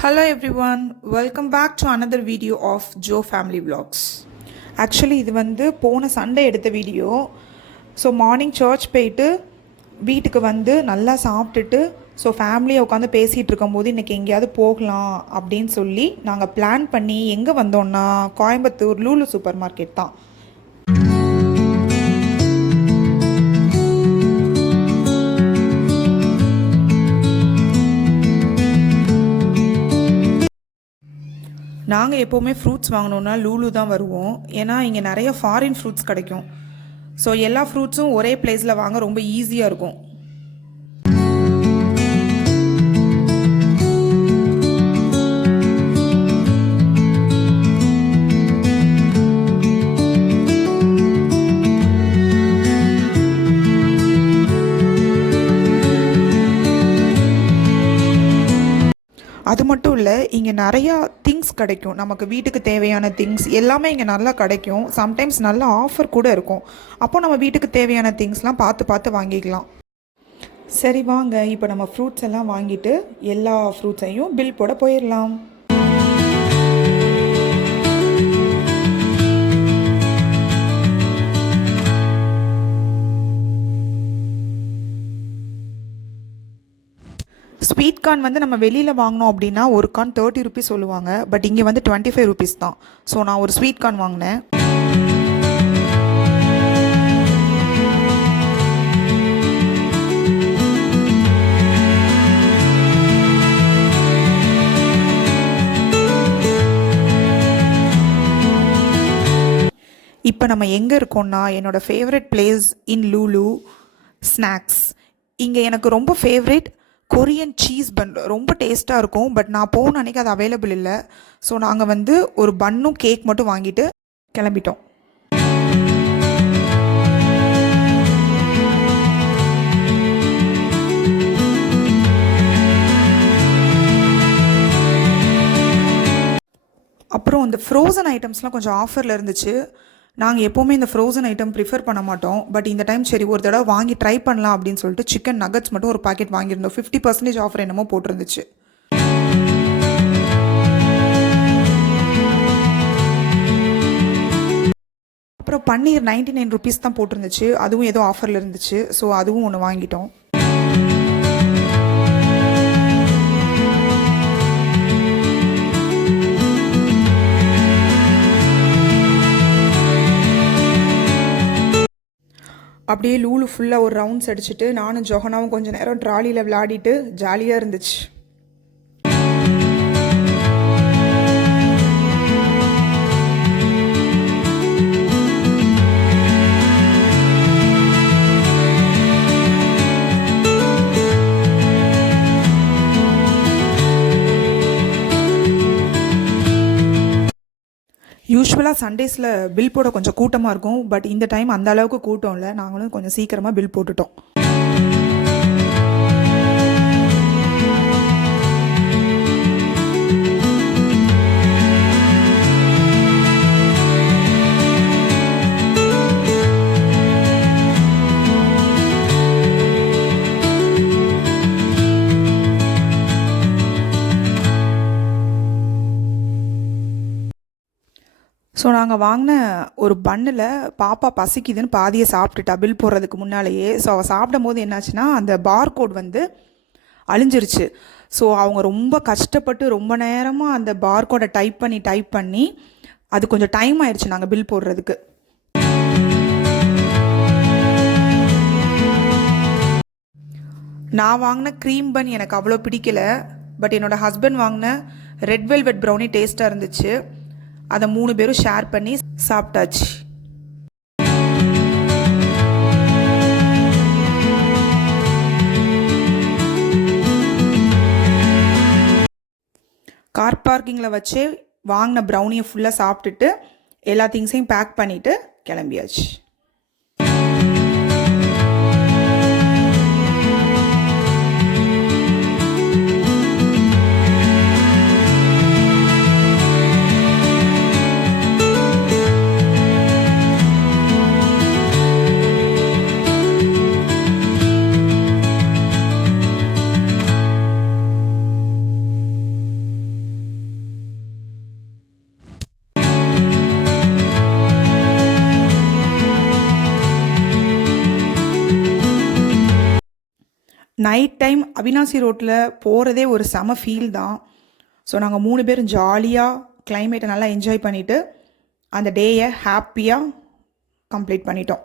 Hello everyone, welcome back to another video of Joe Family Vlogs. Actually இது வந்து போன Sunday எடுத்த video. So morning search போயிட்டு வீட்டுக்கு வந்து நல்லா சாப்பிட்டுட்டு ஸோ ஃபேமிலியை உட்காந்து பேசிகிட்டு இருக்கும்போது இன்றைக்கி எங்கேயாவது போகலாம் அப்படின்னு சொல்லி நாங்கள் பிளான் பண்ணி எங்கே வந்தோன்னா கோயம்புத்தூர் லூலு சூப்பர் மார்க்கெட் தான். நாங்கள் எப்போவுமே ஃப்ரூட்ஸ் வாங்கினோன்னா லூலு தான் வருவோம். ஏன்னா இங்கே நிறைய ஃபாரின் ஃப்ரூட்ஸ் கிடைக்கும். ஸோ எல்லா ஃப்ரூட்ஸும் ஒரே பிளேஸில் வாங்க ரொம்ப ஈஸியாக இருக்கும். அது மட்டும் இல்லை, இங்கே நிறையா திங்ஸ் கிடைக்கும். நமக்கு வீட்டுக்கு தேவையான திங்ஸ் எல்லாமே இங்கே நல்லா கிடைக்கும். சம்டைம்ஸ் நல்ல ஆஃபர் கூட இருக்கும். அப்போது நம்ம வீட்டுக்கு தேவையான திங்ஸ்லாம் பார்த்து பார்த்து வாங்கிக்கலாம். சரி வாங்க, இப்போ நம்ம ஃப்ரூட்ஸ் எல்லாம் வாங்கிட்டு எல்லா ஃப்ரூட்ஸையும் பில் போட போயிடலாம். ஸ்வீட் கார்ன் வந்து நம்ம வெளியில் வாங்கினோம் அப்படின்னா ஒரு கார்ன் 30 ருபீஸ் சொல்லுவாங்க. பட் இங்கே வந்து 25 ருபீஸ் தான். ஸோ நான் ஒரு ஸ்வீட் கார்ன் வாங்கினேன். இப்போ நம்ம எங்கே இருக்கோம்னா என்னோடய ஃபேவரட் பிளேஸ் இன் லூலு ஸ்நாக்ஸ். இங்கே எனக்கு ரொம்ப ஃபேவரட் கொரியன் சீஸ் பன் ரொம்ப டேஸ்ட்டாக இருக்கும். பட் நான் போன அன்றைக்கி அது அவைலபிள் இல்லை. ஸோ நாங்கள் வந்து ஒரு பன்னும் கேக் மட்டும் வாங்கிட்டு கிளம்பிட்டோம். அப்புறம் இந்த ஃப்ரோசன் ஐட்டம்ஸ்லாம் கொஞ்சம் ஆஃபரில் இருந்துச்சு. நாங்கள் எப்போவுமே இந்த ஃப்ரோசன் ஐட்டம் ப்ரிஃபர் பண்ண மாட்டோம். பட் இந்த டைம் சரி ஒரு தடவை வாங்கி ட்ரை பண்ணலாம் அப்படின்னு சொல்லிட்டு சிக்கன் நகட்ஸ் மட்டும் ஒரு பாக்கெட் வாங்கியிருந்தோம். 50% ஆஃபர் என்னமோ போட்டிருந்துச்சு. அப்புறம் பன்னீர் 99 ருபீஸ் தான் போட்டிருந்துச்சு. அதுவும் ஏதோ ஆஃபரில் இருந்துச்சு. ஸோ அதுவும் ஒன்று வாங்கிட்டோம். அப்படியே லூலு ஃபுல்லாக ஒரு ரவுண்ட்ஸ் அடிச்சுட்டு நானும் ஜொஹனாவும் கொஞ்சம் நேரம் ட்ராலியில் விளையாடிட்டு ஜாலியாக இருந்துச்சு. யூஸ்வலாக சண்டேஸில் பில் போட கொஞ்சம் கூட்டமாக இருக்கும். பட் இந்த டைம் அந்த அளவுக்கு கூட்டம் இல்லை. நாங்களும் கொஞ்சம் சீக்கிரமாக பில் போட்டுட்டோம். ஸோ நாங்கள் வாங்கின ஒரு பன்னில் பாப்பா பசிக்குதுன்னு பாதியை சாப்பிட்டுட்டா பில் போடுறதுக்கு முன்னாலேயே. ஸோ அவள் சாப்பிடும் போது என்னாச்சுன்னா அந்த பார்கோட் வந்து அழிஞ்சிருச்சு. ஸோ அவங்க ரொம்ப கஷ்டப்பட்டு ரொம்ப நேரமாக அந்த பார்கோடை டைப் பண்ணி அது கொஞ்சம் டைம் ஆயிடுச்சு நாங்கள் பில் போடுறதுக்கு. நான் வாங்கின க்ரீம் பன் எனக்கு அவ்வளோ பிடிக்கல. பட் என்னோடய ஹஸ்பண்ட் வாங்கின ரெட் வெல்வெட் ப்ரௌனி டேஸ்ட்டாக இருந்துச்சு. அதை 3 பேரும் ஷேர் பண்ணி சாப்பிட்டாச்சு. கார் பார்க்கிங்கில் வச்சு வாங்கின ப்ரௌனியை ஃபுல்லாக சாப்பிட்டுட்டு எல்லா திங்ஸையும் பேக் பண்ணிவிட்டு கிளம்பியாச்சு. நைட் டைம் அவினாசி ரோட்டில் போகிறதே ஒரு செம ஃபீல் தான். ஸோ நாங்கள் 3 பேரும் ஜாலியாக கிளைமேட்டை நல்லா என்ஜாய் பண்ணிவிட்டு அந்த டேயை ஹாப்பியாக கம்ப்ளீட் பண்ணிட்டோம்.